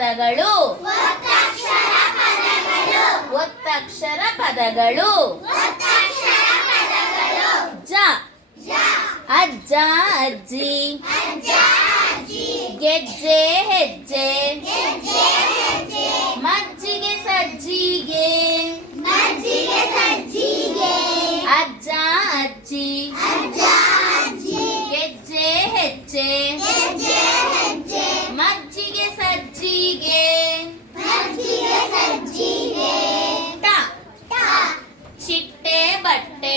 ಪದಗಳು ಒತ್ತಕ್ಷರ ಪದಗಳು ಜ ಅಜ್ಜ ಅಜ್ಜಿ ಗೆಜ್ಜೆ ಹೆಜ್ಜೆ ಮಜ್ಜಿಗೆ ಸಜ್ಜಿಗೆ ಅಜ್ಜ ಅಜ್ಜಿ ಗೆಜ್ಜೆ ಹೆಜ್ಜೆ ಮಜ್ಜಿಗೆ ಸಜ್ಜಿಗೆ ಟ ಚಿಟ್ಟೆ ಬಟ್ಟೆ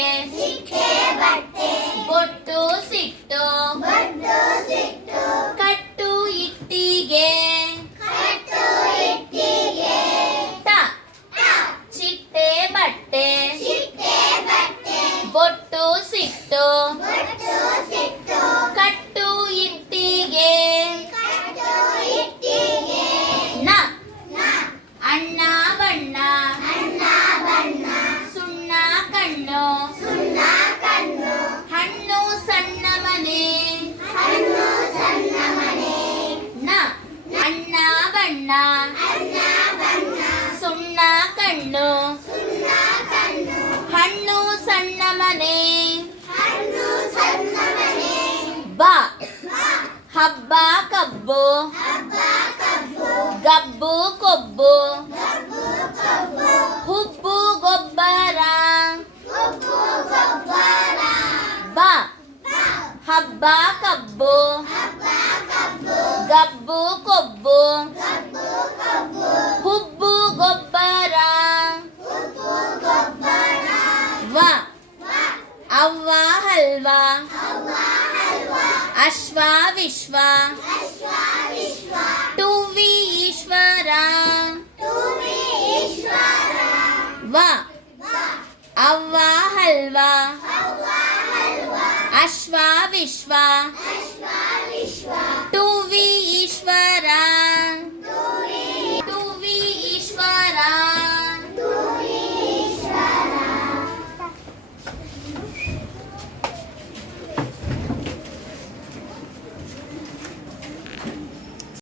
ಬೊಟ್ಟು ಸಿಟ್ಟು ಕಟ್ಟು ಇಟ್ಟಿಗೆ ಟ ಚಿಟ್ಟೆ ಬಟ್ಟೆ ಬೊಟ್ಟು ಸಿಟ್ಟು ಕಟ್ಟು ಇಟ್ಟಿಗೆ ನ ಅಣ್ಣ ಬಣ್ಣ ಸುಣ್ಣ ಕಣ್ಣು ಹಣ್ಣು ಸಣ್ಣ ಮನೆ ನ ಅಣ್ಣ ಬಣ್ಣ ಸುಣ್ಣ ಕಣ್ಣು ಹಣ್ಣು ಸಣ್ಣ ಮನೆ ಬ ಹಬ್ಬ ಕಬ್ಬು ಗಬ್ಬು ಕೊಬ್ಬು ಹುಬ್ಬು ಗೊಬ್ಬರ ಬ ಹಬ್ಬ ಕಬ್ಬು ಗಬ್ಬು ಕೊಬ್ಬು ಹುಬ್ಬು ಗೊಬ್ಬರ ವ ಅವ್ವ ಹಲ್ವಾ ಅಶ್ವ ವಿಶ್ವ ಟುವಿ ಈಶ್ವರ ವ ಅವ್ವ ಹಲ್ವಾ ಅಶ್ವ ವಿಶ್ವ ಟುವಿ ಈಶ್ವರ